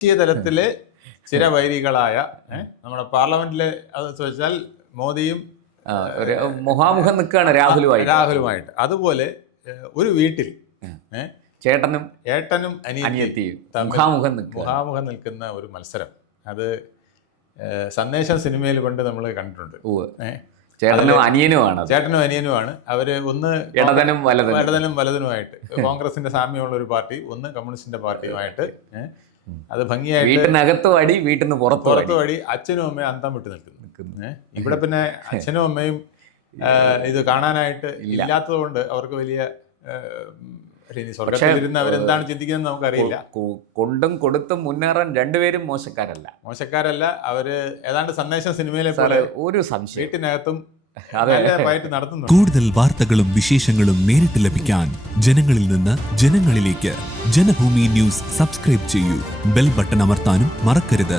ദേശീയ തലത്തിലെ ചിരവൈരികളായ നമ്മുടെ പാർലമെന്റിലെ അത് വെച്ചാൽ മോദിയും മുഖാമുഖം നിൽക്കുകയാണ് രാഹുലുമായിട്ട്. അതുപോലെ ഒരു വീട്ടിൽ ഏട്ടനും അനിയത്തിയും മുഖാമുഖം നിൽക്കുന്ന ഒരു മത്സരം, അത് സന്ദേശം സിനിമയിൽ കൊണ്ട് നമ്മൾ കണ്ടിട്ടുണ്ട്. ചേട്ടനും അനിയനുമാണ് അവര്. ഒന്ന് ഇടതനും വലതനുമായിട്ട് കോൺഗ്രസിന്റെ സാമ്യമുള്ള ഒരു പാർട്ടി, ഒന്ന് കമ്മ്യൂണിസ്റ്റിന്റെ പാർട്ടിയുമായിട്ട് അത് ഭംഗിയായിട്ട് വീട്ടിനകത്തും അടി വീട്ടിന് പുറത്തും അടി. അച്ഛനും അമ്മയും അന്തം വിട്ട് നിൽക്കുന്നു. ഇവിടെ പിന്നെ അച്ഛനും അമ്മയും ഇത് കാണാനായിട്ട് ഇല്ലാത്തത് കൊണ്ട് അവർക്ക് വലിയ സ്വർഗത്തിലിരുന്ന് അവരെന്താണ് ചിന്തിക്കുന്നത് നമുക്കറിയില്ല. കൊണ്ടും കൊടുത്തും മുന്നേറാൻ രണ്ടുപേരും മോശക്കാരല്ല. അവര് ഏതാണ്ട് സന്ദേശം സിനിമയിലെ പോലെ ഒരു സംശയം വീട്ടിനകത്തും നടത്തുന്നു. കൂടുതൽ വാർത്തകളും വിശേഷങ്ങളും നേരിട്ട് ലഭിക്കാൻ ജനങ്ങളിൽ നിന്ന് ജനങ്ങളിലേക്ക് ജനഭൂമി ന്യൂസ് സബ്സ്ക്രൈബ് ചെയ്യൂ. ബെൽ ബട്ടൺ അമർത്താനും മറക്കരുത്.